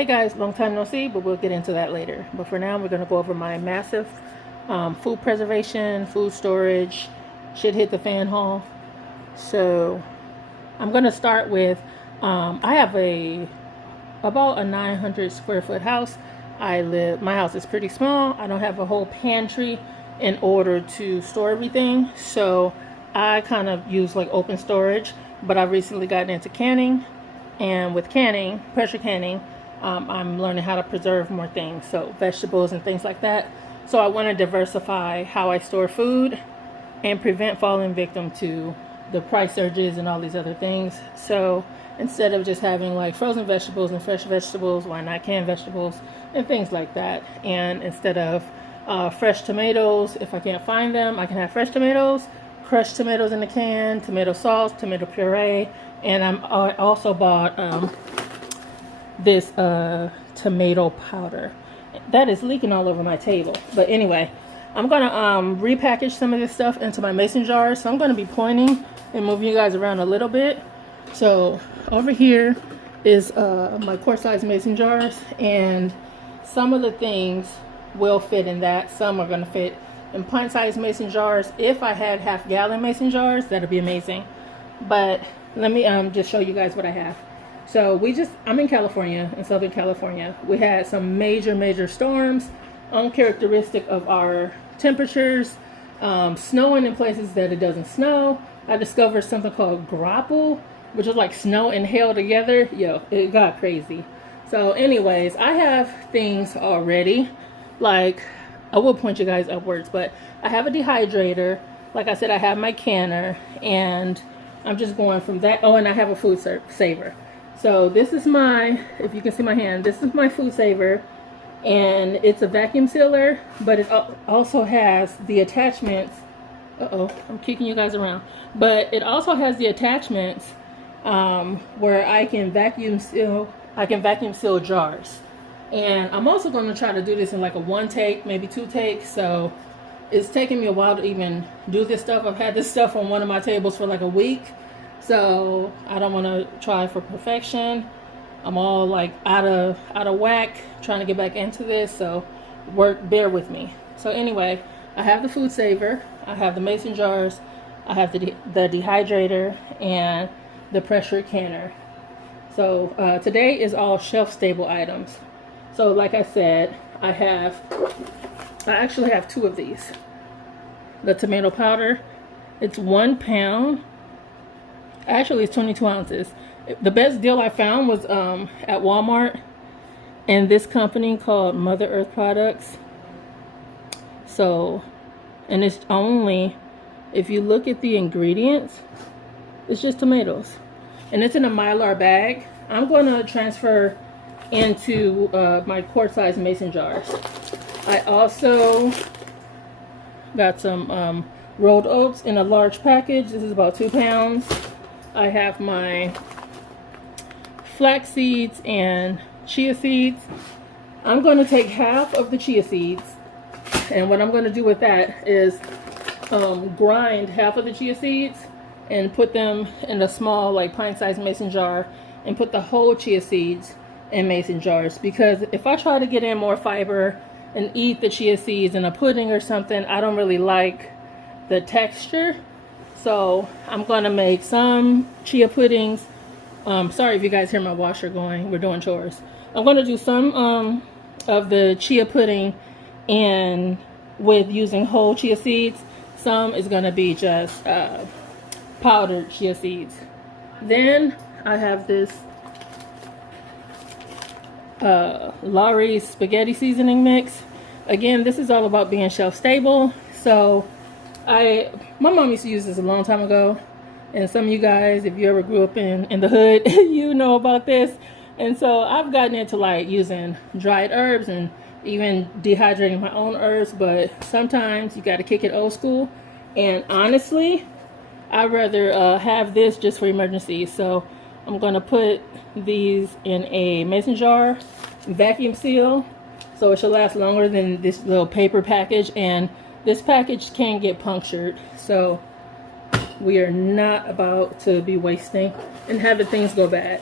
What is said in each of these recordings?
Hey guys, long time no see, but we'll get into that later. But for now, we're going to go over my massive food preservation, food storage, shit hit the fan haul. So I'm going to start with, I have about a 900 square foot house. My house is pretty small. I don't have a whole pantry in order to store everything. So I kind of use like open storage, but I've recently gotten into canning. And with canning, pressure canning, I'm learning how to preserve more things, so vegetables and things like that. So I want to diversify how I store food and prevent falling victim to the price surges and all these other things. So instead of just having like frozen vegetables and fresh vegetables, why not canned vegetables and things like that? And instead of fresh tomatoes, if I can't find them, I can have fresh tomatoes, crushed tomatoes in the can, tomato sauce, tomato puree, and I also bought this tomato powder that is leaking all over my table. But anyway, I'm gonna repackage some of this stuff into my mason jars. So I'm gonna be pointing and moving you guys around a little bit. So over here is my quart size mason jars, and some of the things will fit in that. Some are gonna fit in pint size mason jars. If I had half-gallon mason jars, that'd be amazing. But let me just show you guys what I have. So I'm in California, in Southern California. We had some major storms, uncharacteristic of our temperatures, snowing in places that it doesn't snow. I discovered something called grapple, which is like snow and hail together. Yo, it got crazy. So anyways, I have things already. Like, I will point you guys upwards, but I have a dehydrator. Like I said, I have my canner, and I'm just going from that. Oh, and I have a food saver. So this is if you can see my hand, this is my food saver, and it's a vacuum sealer, but it also has the attachments. I'm kicking you guys around. But it also has the attachments where I can vacuum seal jars. And I'm also going to try to do this in like a 1 take, maybe 2 takes. So it's taking me a while to even do this stuff. I've had this stuff on one of my tables for like a week. So I don't want to try for perfection. I'm all like out of whack trying to get back into this. So bear with me. So anyway, I have the food saver. I have the mason jars. I have the dehydrator and the pressure canner. So today is all shelf stable items. So like I said, I actually have 2 of these. The tomato powder, it's 1 pound. Actually, it's 22 ounces. The best deal I found was at Walmart, and this company called Mother Earth Products. So, and it's only, if you look at the ingredients, it's just tomatoes. And it's in a Mylar bag. I'm going to transfer into my quart size mason jars. I also got some rolled oats in a large package. This is about 2 pounds. I have my flax seeds and chia seeds. I'm going to take half of the chia seeds, and what I'm going to do with that is grind half of the chia seeds and put them in a small like pint-sized mason jar, and put the whole chia seeds in mason jars, because if I try to get in more fiber and eat the chia seeds in a pudding or something, I don't really like the texture. So I'm going to make some chia puddings. Sorry if you guys hear my washer going. We're doing chores. I'm going to do some of the chia pudding with using whole chia seeds. Some is going to be just powdered chia seeds. Then I have this Lawry's spaghetti seasoning mix. Again, this is all about being shelf stable. So my mom used to use this a long time ago, and some of you guys, if you ever grew up in the hood, you know about this. And so I've gotten into like using dried herbs and even dehydrating my own herbs, but sometimes you got to kick it old school. And honestly, I'd rather have this just for emergencies. So I'm going to put these in a mason jar, vacuum seal, so it should last longer than this little paper package. And this package can get punctured, so we are not about to be wasting and having things go bad.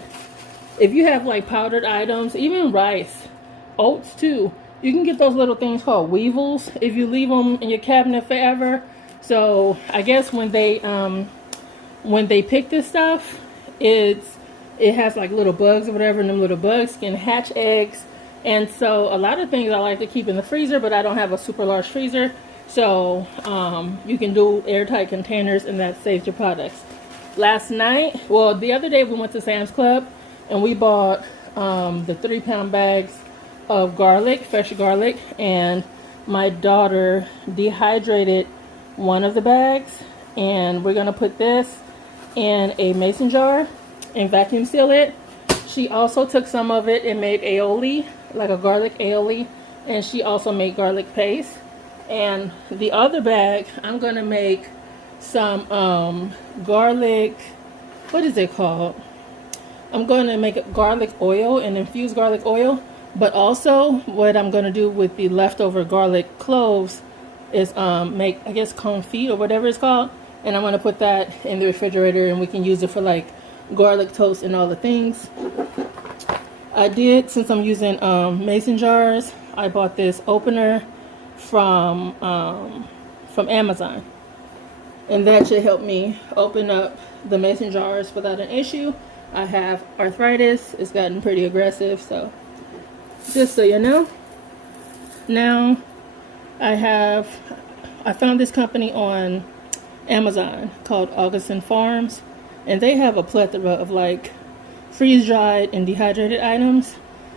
if you have like powdered items, even rice, oats too, you can get those little things called weevils if you leave them in your cabinet forever. So I guess when they pick this stuff, it has like little bugs or whatever, and them little bugs can hatch eggs. And so a lot of things I like to keep in the freezer, but I don't have a super large freezer. So you can do airtight containers, and that saves your products. Last night, well, the other day we went to Sam's Club and we bought the 3-pound bags of garlic, fresh garlic, and my daughter dehydrated one of the bags, and we're gonna put this in a mason jar and vacuum seal it. She also took some of it and made aioli, like a garlic aioli, and she also made garlic paste. And the other bag, I'm gonna make some garlic, what is it called? I'm going to make garlic oil and infused garlic oil. But also what I'm going to do with the leftover garlic cloves is make, I guess, confit or whatever it's called. And I'm going to put that in the refrigerator, and we can use it for like garlic toast and all the things. I did, since I'm using mason jars, I bought this opener from Amazon. And that should help me open up the mason jars without an issue. I have arthritis. It's gotten pretty aggressive, so just so you know. Now I found this company on Amazon called Augustin Farms, and they have a plethora of like freeze-dried and dehydrated items.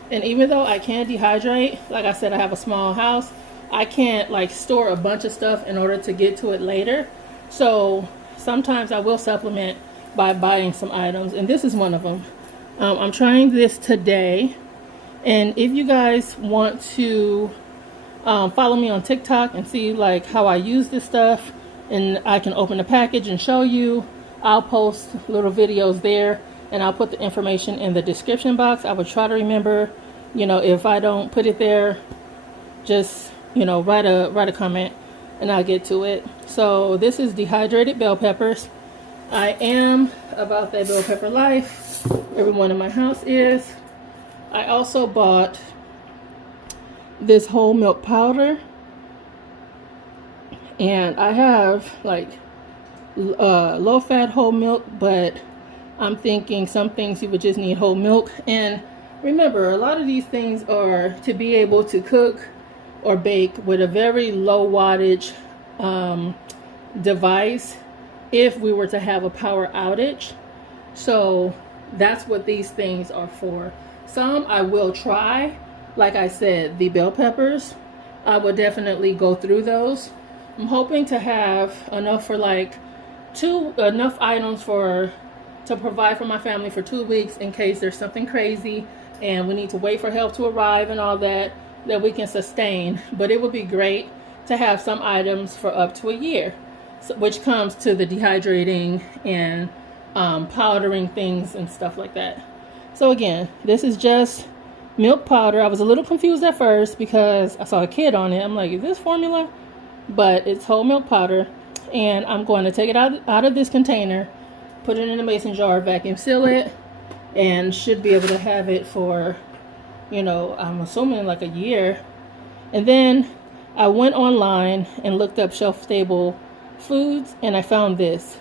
And even though I can't dehydrate, like I said, I have a small house, I can't like store a bunch of stuff in order to get to it later. So sometimes I will supplement by buying some items, and this is one of them. I'm trying this today, and if you guys want to follow me on TikTok and see like how I use this stuff, and I can open the package and show you, I'll post little videos there, and I'll put the information in the description box. I will try to remember, you know, if I don't put it there, just, you know, write a comment and I'll get to it. So this is dehydrated bell peppers. I am about that bell pepper life. Everyone in my house is. I also bought this whole milk powder, and I have like low fat whole milk, but I'm thinking some things you would just need whole milk. And remember, a lot of these things are to be able to cook or bake with a very low wattage device if we were to have a power outage. So that's what these things are for. Some I will try. Like I said, the bell peppers, I will definitely go through those. I'm hoping to have enough for like enough items to provide for my family for 2 weeks in case there's something crazy and we need to wait for help to arrive and all that we can sustain. But it would be great to have some items for up to a year, which comes to the dehydrating and powdering things and stuff like that. So again, this is just milk powder. I was a little confused at first because I saw a kid on it. I'm like, is this formula? But it's whole milk powder, and I'm going to take it out of this container, put it in a mason jar, vacuum seal it, and should be able to have it for, you know, I'm assuming like a year. And then I went online and looked up shelf stable foods, and I found this,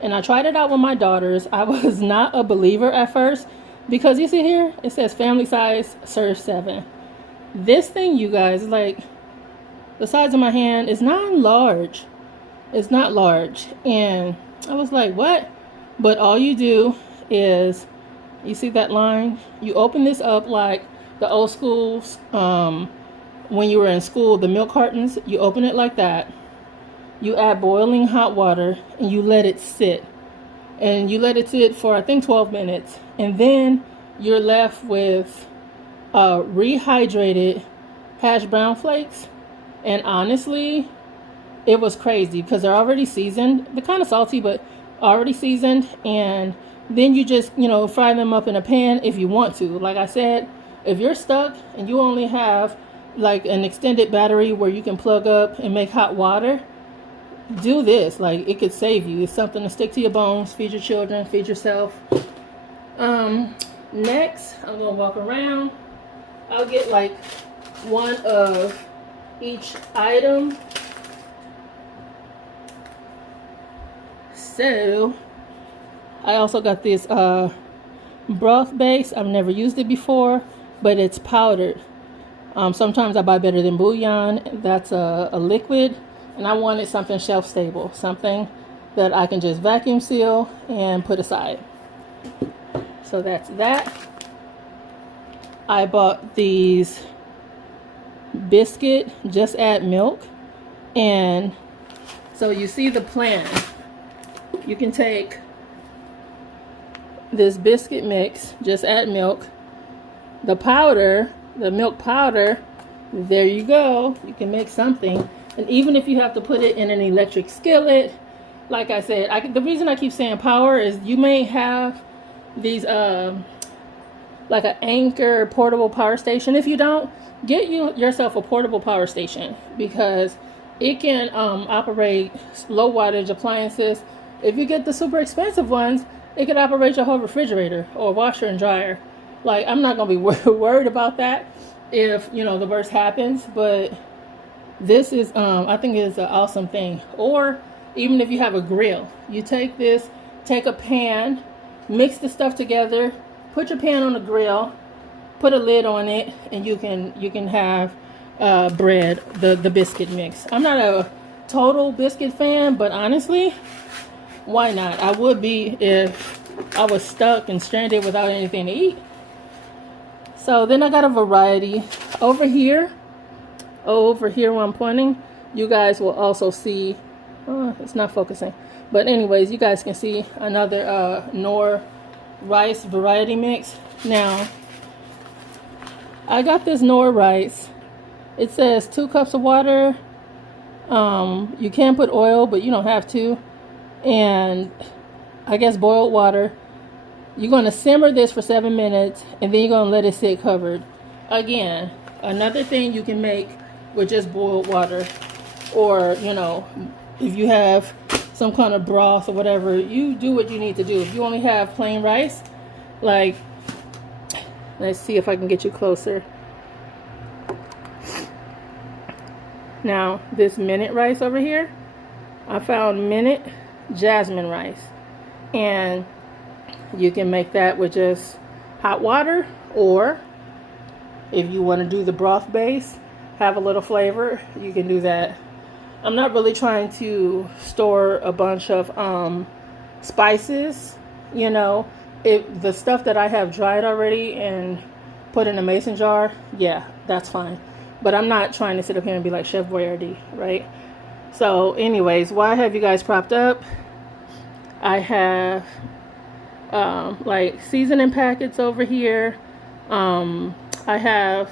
and I tried it out with my daughters. I was not a believer at first because you see here it says family size, serve 7. This thing, you guys, is like the size of my hand. Is not large. It's not large. And I was like, what? But all you do is, you see that line, you open this up like the old schools, when you were in school, the milk cartons, you open it like that. You add boiling hot water and you let it sit. And you let it sit for, I think, 12 minutes. And then you're left with rehydrated hash brown flakes. And honestly, it was crazy because they're already seasoned. They're kind of salty, but already seasoned. And then you just, you know, fry them up in a pan if you want to. Like I said, if you're stuck and you only have like an extended battery where you can plug up and make hot water, do this. Like, it could save you. It's something to stick to your bones, feed your children, feed yourself. Next, I'm gonna walk around. I'll get like one of each item. So I also got this broth base. I've never used it before, but it's powdered. Sometimes I buy better than bouillon. That's a liquid, and I wanted something shelf stable, something that I can just vacuum seal and put aside. So that's that. I bought these biscuit, just add milk. And so you see the plan. You can take this biscuit mix, just add milk, the powder, the milk powder, there you go. You can make something. And even if you have to put it in an electric skillet, like I said, the reason I keep saying power is you may have these like an Anchor portable power station. If you don't, get yourself a portable power station, because it can operate low wattage appliances. If you get the super expensive ones, it could operate your whole refrigerator or washer and dryer. Like, I'm not gonna be worried about that if, you know, the worst happens, but this is I think it's an awesome thing. Or even if you have a grill, you take this, take a pan, mix the stuff together, put your pan on the grill, put a lid on it, and you can have bread, the biscuit mix. I'm not a total biscuit fan, but honestly, why not? I would be if I was stuck and stranded without anything to eat. So then I got a variety over here where I'm pointing. You guys will also see, it's not focusing, but anyways, you guys can see another Knorr rice variety mix. Now I got this Knorr rice. It says 2 cups of water. You can put oil, but you don't have to. And I guess boiled water. You're going to simmer this for 7 minutes, and then you're going to let it sit covered. Again, another thing you can make with just boiled water, or, you know, if you have some kind of broth or whatever, you do what you need to do. If you only have plain rice, like, let's see if I can get you closer. Now, this minute rice over here, I found minute jasmine rice, and you can make that with just hot water, or if you want to do the broth base, have a little flavor, you can do that. I'm not really trying to store a bunch of spices, you know. The stuff that I have dried already and put in a mason jar, yeah, that's fine. But I'm not trying to sit up here and be like Chef Boyardee, right? So anyways, why I have you guys propped up, I have like seasoning packets over here. I have,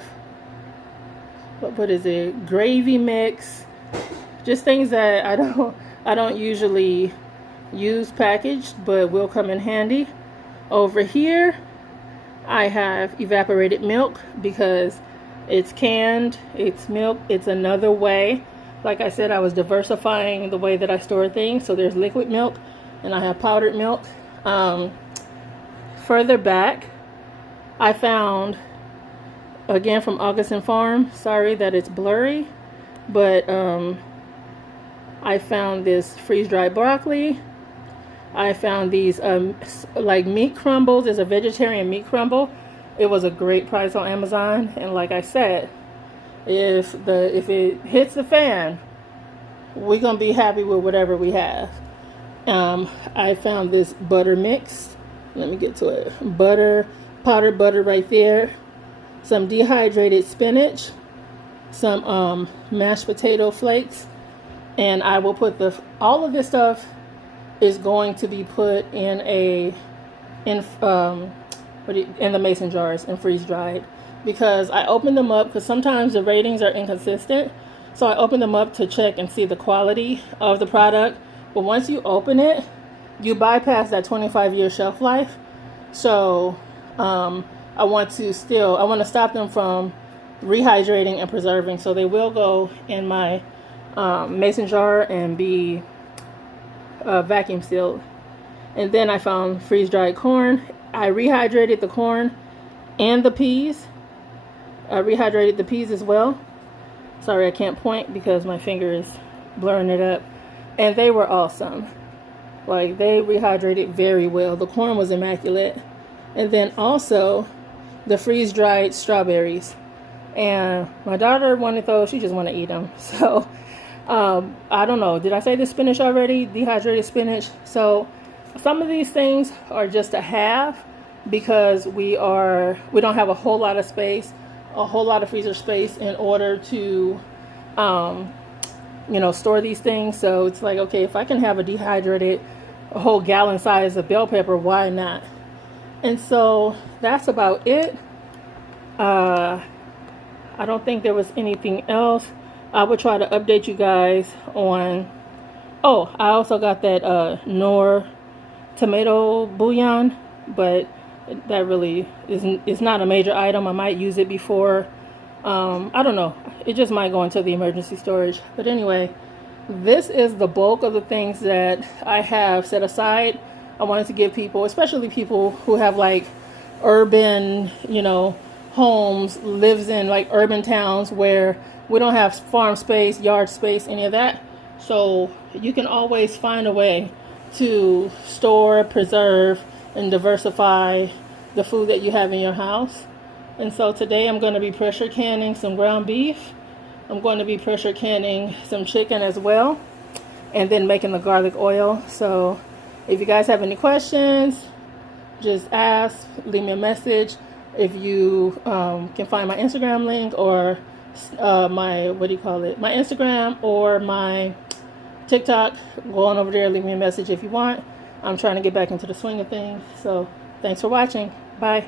what is it, gravy mix, just things that I don't usually use packaged, but will come in handy. Over here I have evaporated milk, because it's canned, it's milk, it's another way. Like I said, I was diversifying the way that I store things. So there's liquid milk, and I have powdered milk. Further back, I found, again from Augustin Farm, sorry that it's blurry, but I found this freeze-dried broccoli. I found these like meat crumbles. There's a vegetarian meat crumble. It was a great price on Amazon, and like I said, if it hits the fan, we're gonna be happy with whatever we have. I found this butter mix. Let me get to it. Butter, powdered butter right there. Some dehydrated spinach. Some mashed potato flakes. And I will put all of this stuff is going to be put in the mason jars and freeze dried, because I open them up because sometimes the ratings are inconsistent. So I open them up to check and see the quality of the product. But once you open it, you bypass that 25-year shelf life. So I want to stop them from rehydrating and preserving. So they will go in my mason jar and be vacuum sealed. And then I found freeze-dried corn. I rehydrated the corn and the peas. I rehydrated the peas as well. Sorry, I can't point because my finger is blurring it up. And they were awesome. Like, they rehydrated very well. The corn was immaculate. And then also the freeze-dried strawberries. And my daughter wanted those. She just wanted to eat them. So, I don't know. Did I say the spinach already? Dehydrated spinach. So, some of these things are just a have because we don't have a whole lot of space, a whole lot of freezer space in order to, store these things. So it's like, okay, if I can have a whole gallon size of bell pepper, why not? And so that's about it. I don't think there was anything else. I would try to update you guys on. Oh, I also got that Knorr tomato bouillon, but that really is not a major item. I might use it before. I don't know. It just might go into the emergency storage. But anyway, this is the bulk of the things that I have set aside. I wanted to give people, especially people who have like urban, homes, lives in like urban towns where we don't have farm space, yard space, any of that. So you can always find a way to store, preserve, and diversify the food that you have in your house. And so today I'm going to be pressure canning some ground beef. I'm going to be pressure canning some chicken as well, and then making the garlic oil. So if you guys have any questions, just ask, leave me a message. If you can find my Instagram link or my Instagram or my TikTok, go on over there, leave me a message if you want. I'm trying to get back into the swing of things. So thanks for watching. Bye.